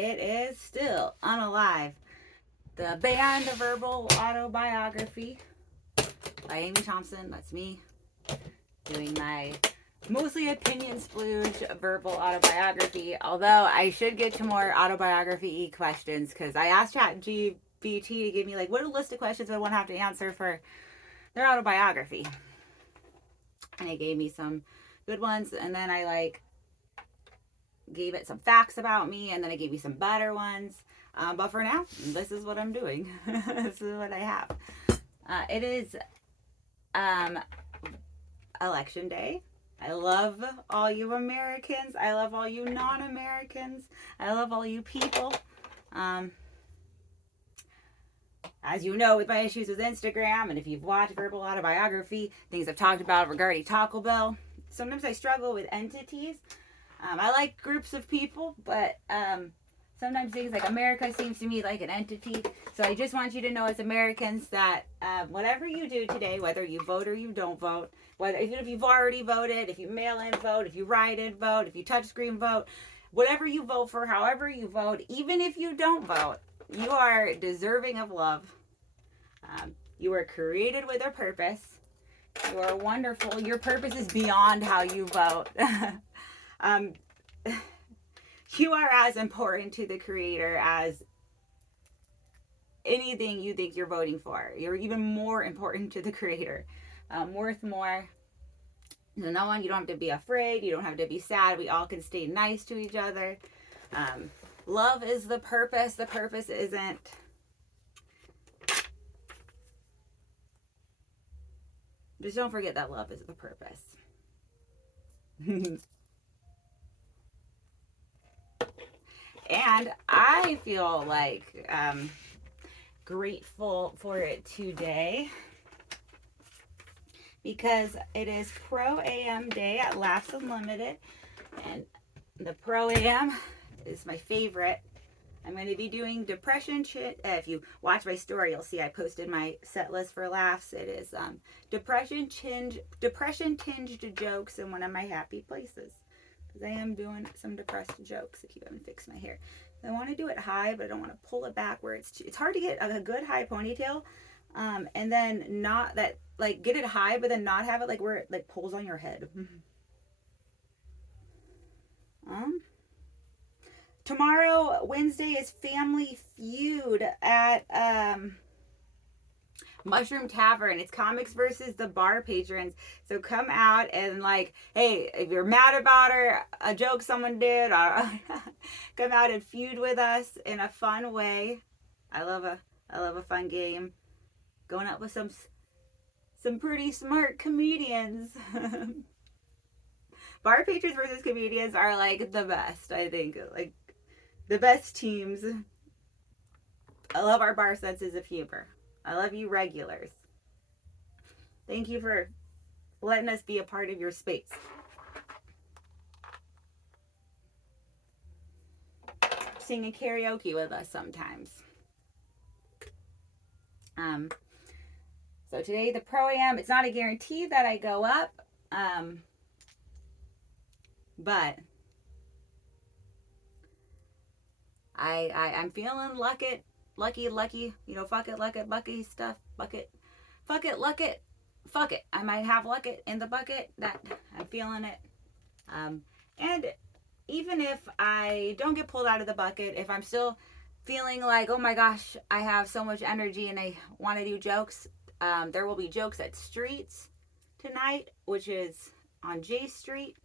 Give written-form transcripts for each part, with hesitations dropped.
it is still unalive. The band Verbal Autobiography by Amy Thompson. That's me doing my mostly opinion splooge verbal autobiography. Although I should get to more autobiography questions because I asked ChatGPT to give me like what a list of questions I want to have to answer for their autobiography, and it gave me some good ones, and then I like gave it some facts about me, and then it gave me some better ones. But for now, this is what I'm doing. This is what I have. It is election day. I love all you Americans. I love all you non-Americans. I love all you people. As you know, with my issues with Instagram, and if you've watched Verbal Autobiography, things I've talked about regarding Taco Bell, sometimes I struggle with entities. I like groups of people, but sometimes things like America seems to me like an entity. So I just want you to know as Americans that whatever you do today, whether you vote or you don't vote, whether even if you've already voted, if you mail in vote, if you write in vote, if you touchscreen vote, whatever you vote for, however you vote, even if you don't vote, you are deserving of love. You are created with a purpose. You are wonderful. Your purpose is beyond how you vote. You are as important to the creator as anything you think you're voting for. You're even more important to the creator, worth more. So no one, you don't have to be afraid. You don't have to be sad. We all can stay nice to each other. Love is the purpose. The purpose isn't just don't forget that love is the purpose. And I feel like grateful for it today because it is Pro AM Day at Laughs Unlimited, and the Pro AM is my favorite. I'm going to be doing depression. If you watch my story, you'll see I posted my set list for laughs. It is depression tinged jokes in one of my happy places. Because I am doing some depressed jokes if you haven't fixed my hair. I want to do it high, but I don't want to pull it back where it's hard to get a good high ponytail. And then not that, like, get it high, but then not have it like where it like pulls on your head. Tomorrow, Wednesday, is Family Feud at Mushroom Tavern. It's comics versus the bar patrons. So come out and like, hey, if you're mad about a joke someone did, or come out and feud with us in a fun way. I love a fun game. Going up with some pretty smart comedians. Bar patrons versus comedians are like the best, I think. Like the best teams. I love our bar senses of humor. I love you regulars. Thank you for letting us be a part of your space. Singing karaoke with us sometimes. So today the Pro-Am, it's not a guarantee that I go up. But I'm feeling lucky, you know, fuck it, lucky stuff, bucket, fuck it, luck it, fuck it. I might have luck it in the bucket. That I'm feeling it. And even if I don't get pulled out of the bucket, if I'm still feeling like, oh my gosh, I have so much energy and I want to do jokes, there will be jokes at Streets tonight, which is on J Street.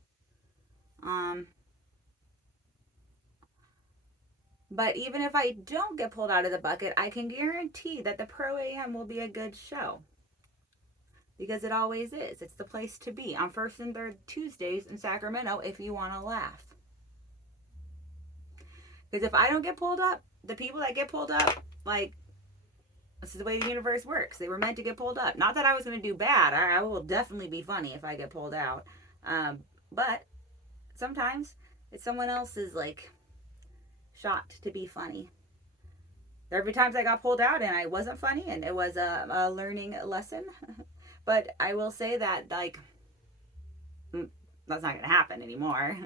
But even if I don't get pulled out of the bucket, I can guarantee that the Pro AM will be a good show. Because it always is. It's the place to be on first and third Tuesdays in Sacramento if you want to laugh. Because if I don't get pulled up, the people that get pulled up, like, this is the way the universe works. They were meant to get pulled up. Not that I was going to do bad. I will definitely be funny if I get pulled out. But sometimes it's someone else's, like, shot to be funny. There have been times I got pulled out and I wasn't funny, and it was a learning lesson. But I will say that, like, that's not going to happen anymore.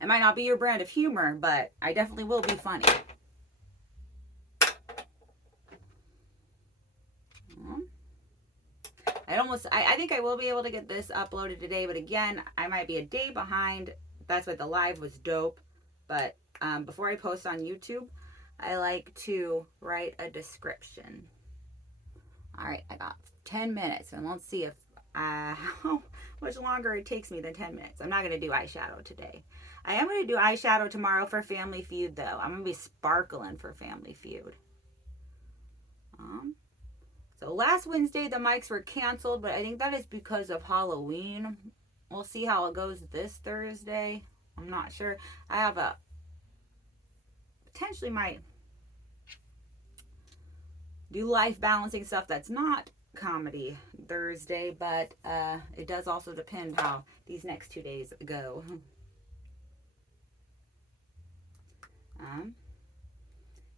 It might not be your brand of humor, but I definitely will be funny. I think I will be able to get this uploaded today, but again, I might be a day behind. That's why the live was dope. But before I post on YouTube, I like to write a description. All right, I got 10 minutes, and let's see if how much longer it takes me than 10 minutes. I'm not going to do eyeshadow today. I am going to do eyeshadow tomorrow for Family Feud, though. I'm going to be sparkling for Family Feud. So last Wednesday, the mics were canceled, but I think that is because of Halloween. We'll see how it goes this Thursday. I'm not sure. I have a potentially might do life balancing stuff that's not comedy Thursday, but it does also depend how these next 2 days go.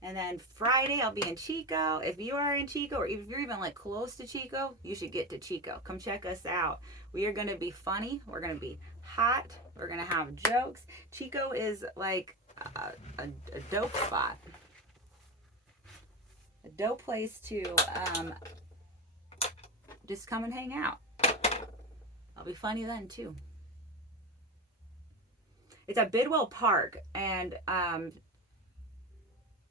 And then Friday, I'll be in Chico. If you are in Chico, or if you're even like close to Chico, you should get to Chico. Come check us out. We are going to be funny. We're going to be hot. We're going to have jokes. Chico is like a dope spot. A dope place to just come and hang out. I'll be funny then too. It's at Bidwell Park, and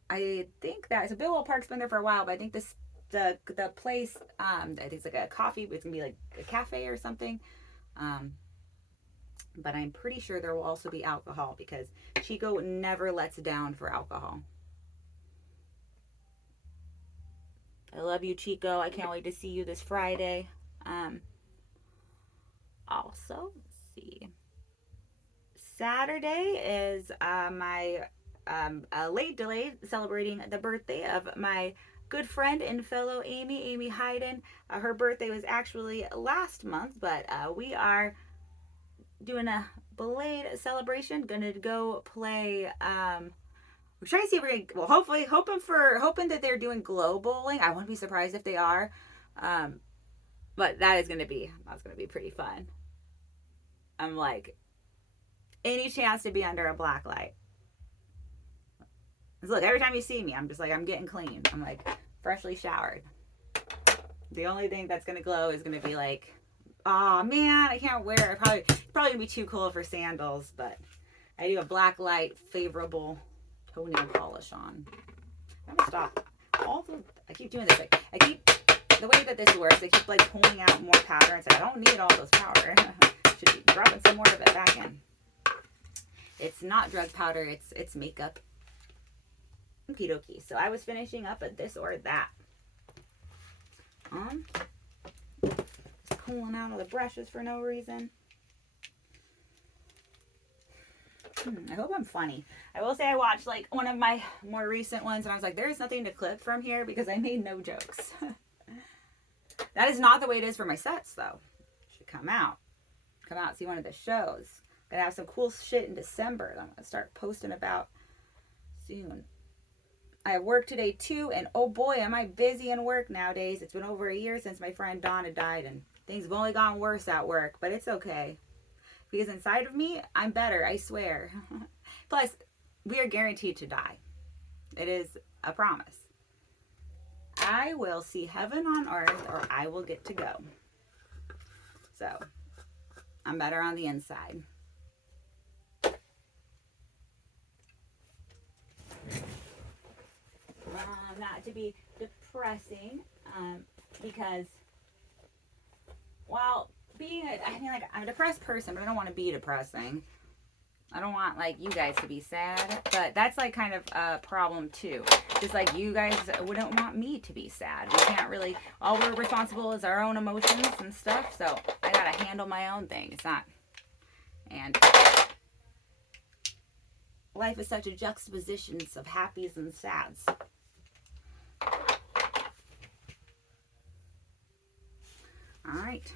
I think that so Bidwell Park's been there for a while, but I think the place I think it's like a coffee. It's gonna be like a cafe or something. But I'm pretty sure there will also be alcohol because Chico never lets down for alcohol. I love you, Chico. I can't wait to see you this Friday. Also, let's see. Saturday is my late delay celebrating the birthday of my good friend and fellow Amy Hayden. Her birthday was actually last month, but we are doing a belated celebration. Gonna go play. We're trying to see if we're gonna, well, hopefully hoping that they're doing glow bowling. I wouldn't be surprised if they are. But that's gonna be pretty fun. I'm like, any chance to be under a black light. Look, every time you see me, I'm just like, I'm getting clean. I'm like freshly showered. The only thing that's gonna glow is gonna be like, oh man, I can't wear it. Probably gonna be too cold for sandals, but I do a black light favorable toenail polish on. I'm gonna stop. I keep doing this. I keep the way that this works. I keep like pulling out more powder and say, I don't need all this powder. Should be dropping some more of it back in. It's not drug powder. It's makeup. Okie dokie. So I was finishing up at this or that. Just pulling out all the brushes for no reason. I hope I'm funny. I will say I watched like one of my more recent ones and I was like, there's nothing to clip from here because I made no jokes. That is not the way it is for my sets though. Should come out. Come out and see one of the shows. Gonna have some cool shit in December that I'm gonna start posting about soon. I have work today too, and oh boy, am I busy in work nowadays. It's been over a year since my friend Donna died, and things have only gotten worse at work, but it's okay. Because inside of me, I'm better, I swear. Plus, we are guaranteed to die. It is a promise. I will see heaven on earth, or I will get to go. So, I'm better on the inside. Not to be depressing, because while I'm a depressed person, but I don't want to be depressing. I don't want like you guys to be sad, but that's like kind of a problem too. Just like you guys wouldn't want me to be sad. We can't really, all we're responsible is our own emotions and stuff. So I gotta handle my own thing. It's not, and life is such a juxtaposition of happies and sads. All right.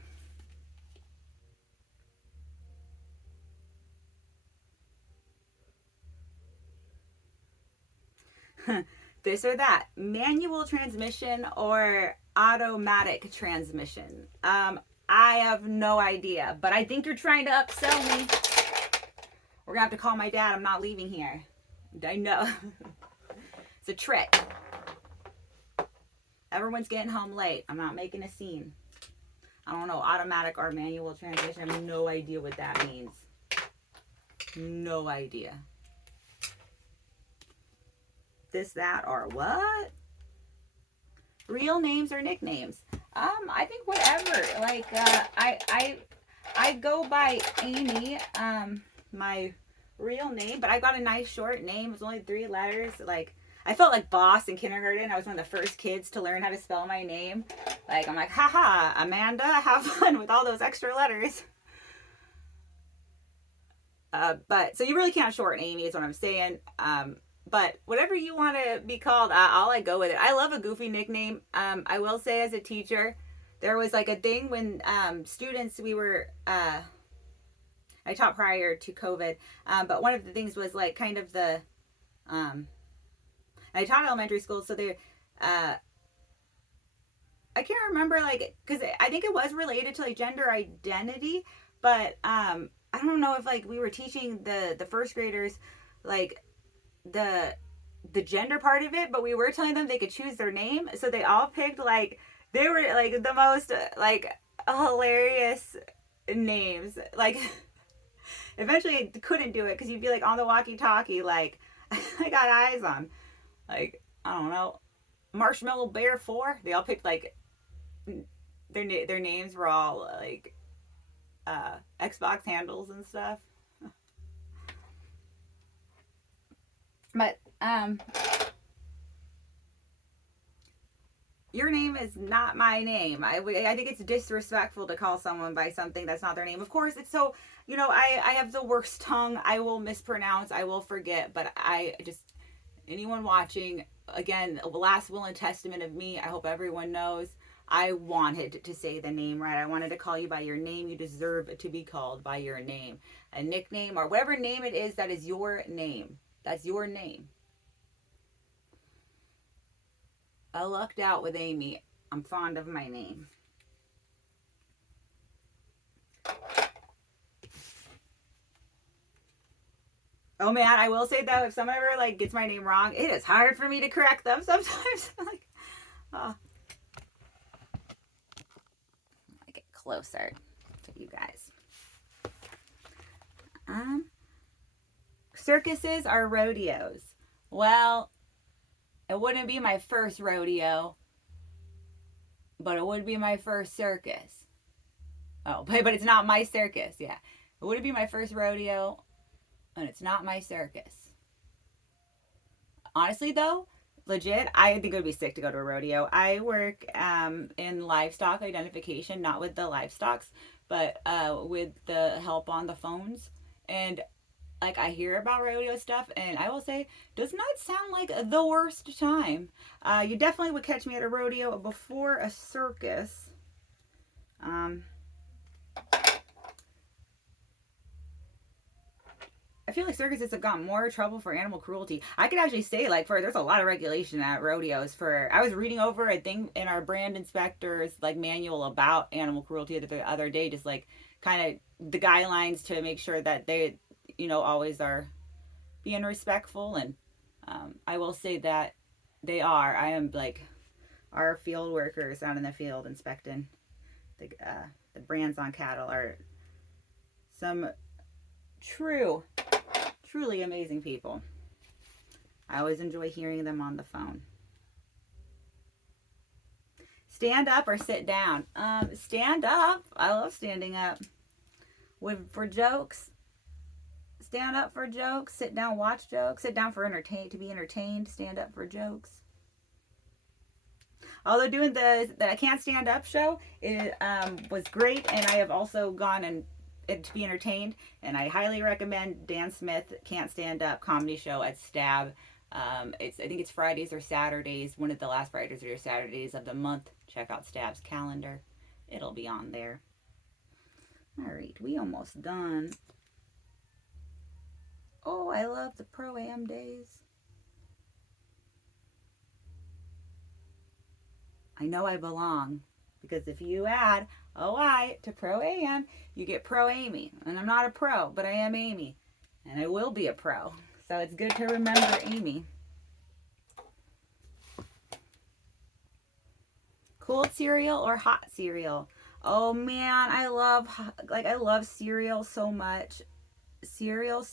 This or that. Manual transmission or automatic transmission. I have no idea, but I think you're trying to upsell me. We're gonna have to call my dad. I'm not leaving here. I know. It's a trick. Everyone's getting home late. I'm not making a scene. I don't know, automatic or manual transmission. I have no idea what that means. No idea. This, that, or what? Real names or nicknames? I think whatever. Like, I go by Amy, my real name, but I got a nice short name. It's only 3 letters. Like, I felt like boss in kindergarten. I was one of the first kids to learn how to spell my name. Like, I'm like, haha, Amanda, have fun with all those extra letters. But so you really can't shorten Amy, is what I'm saying. But whatever you want to be called, I'll like go with it. I love a goofy nickname. I will say, as a teacher, there was like a thing when students, we were, I taught prior to COVID, but one of the things was like kind of the, I taught elementary school, so they, I can't remember, like, because I think it was related to like gender identity, but I don't know if like we were teaching the first graders like the gender part of it, but we were telling them they could choose their name, so they all picked like, they were like the most like hilarious names. Like, eventually I couldn't do it because you'd be like on the walkie-talkie like, I got eyes on, like, I don't know, Marshmallow Bear 4. They all picked like their names were all like Xbox handles and stuff. But your name is not my name. I think it's disrespectful to call someone by something that's not their name. Of course, it's so, you know, I have the worst tongue. I will mispronounce. I will forget. But I just, anyone watching, again, last will and testament of me, I hope everyone knows, I wanted to say the name right. I wanted to call you by your name. You deserve to be called by your name. A nickname or whatever name it is, that is your name. That's your name. I lucked out with Amy. I'm fond of my name. Oh man, I will say though, if someone ever like gets my name wrong, it is hard for me to correct them sometimes. Like, oh. I get closer to you guys. Circuses are rodeos. Well, it wouldn't be my first rodeo, but it would be my first circus. Oh, but it's not my circus. Yeah, it wouldn't be my first rodeo, and it's not my circus. Honestly, though, legit, I think it would be sick to go to a rodeo. I work in livestock identification, not with the livestocks, but with the help on the phones. And like, I hear about rodeo stuff, and I will say, does not sound like the worst time. You definitely would catch me at a rodeo before a circus. I feel like circuses have gotten more trouble for animal cruelty. I could actually say, like, there's a lot of regulation at rodeos for, I was reading over a thing in our brand inspector's, like, manual about animal cruelty the other day, just, like, kind of the guidelines to make sure that they, you know, always are being respectful. And I will say that they are. I am, like, our field workers out in the field inspecting the brands on cattle are some truly amazing people. I always enjoy hearing them on the phone. Stand up or sit down? Stand up. I love standing up. For jokes, stand up for jokes. Sit down, watch jokes. Sit down to be entertained. Stand up for jokes. Although doing the I Can't Stand Up show, it was great, and I have also gone and to be entertained, and I highly recommend Dan Smith Can't Stand Up comedy show at Stab. I think it's Fridays or Saturdays, one of the last Fridays or Saturdays of the month. Check out Stab's calendar. It'll be on there. All right, we almost done. Oh, I love the Pro-Am days. I know I belong, because if you add OI to Pro-Am, you get Pro-Amy. And I'm not a pro, but I am Amy. And I will be a pro. So it's good to remember Amy. Cold cereal or hot cereal? Oh man, I love cereal so much. Cereal,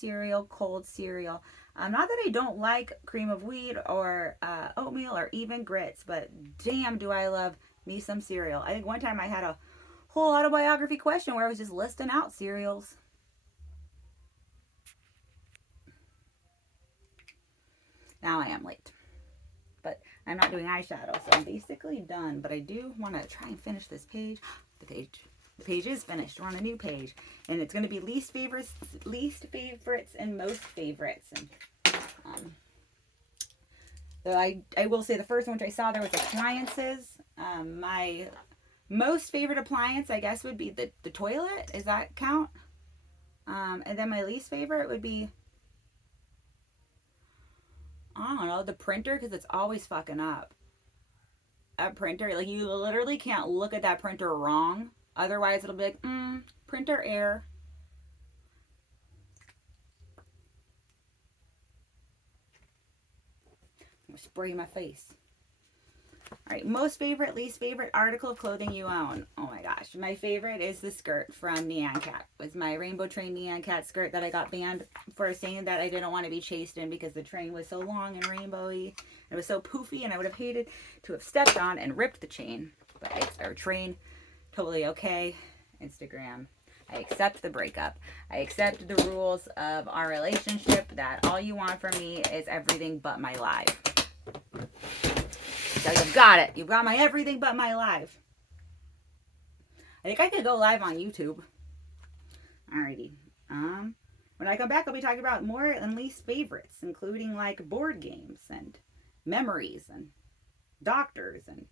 cold cereal. Not that I don't like cream of wheat or oatmeal or even grits, but damn do I love me some cereal. I think one time I had a whole autobiography question where I was just listing out cereals. Now I am late. But I'm not doing eyeshadow, so I'm basically done. But I do want to try and finish this page. The page is finished. We're on a new page, and it's going to be least favorites, and most favorites. And so I will say the first one which I saw there was appliances. My most favorite appliance, I guess, would be the toilet. Does that count? And then my least favorite would be, I don't know, the printer, because it's always fucking up. A printer, like, you literally can't look at that printer wrong. Otherwise, it'll be like, printer error. I'm gonna spray my face. All right, most favorite, least favorite article of clothing you own. Oh my gosh, my favorite is the skirt from Nyan Cat. It was my Rainbow Train Nyan Cat skirt that I got banned for saying that I didn't want to be chased in because the train was so long and rainbowy. It was so poofy, and I would have hated to have stepped on and ripped the chain. But our train, totally okay. Instagram, I accept the breakup. I accept the rules of our relationship, that all you want from me is everything but my life. So you've got it. You've got my everything but my life. I think I could go live on YouTube. Alrighty. When I come back, I'll be talking about more and least favorites, including like board games and memories and doctors, and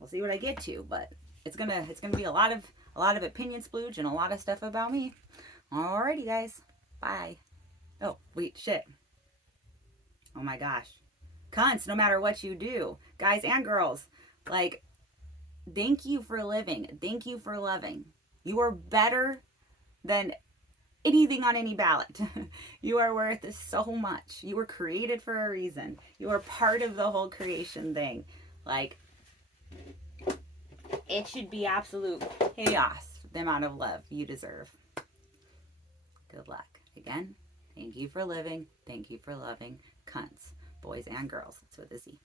we'll see what I get to. But it's gonna be a lot of opinion splooge and a lot of stuff about me. Alrighty, guys. Bye. Oh wait, shit. Oh my gosh. Cunts, no matter what you do, guys and girls, like, thank you for living. Thank you for loving. You are better than anything on any ballot. You are worth so much. You were created for a reason. You are part of the whole creation thing. Like, it should be absolute chaos, the amount of love you deserve. Good luck. Again, thank you for living. Thank you for loving. Cunts. Boys and girls. It's with a Z.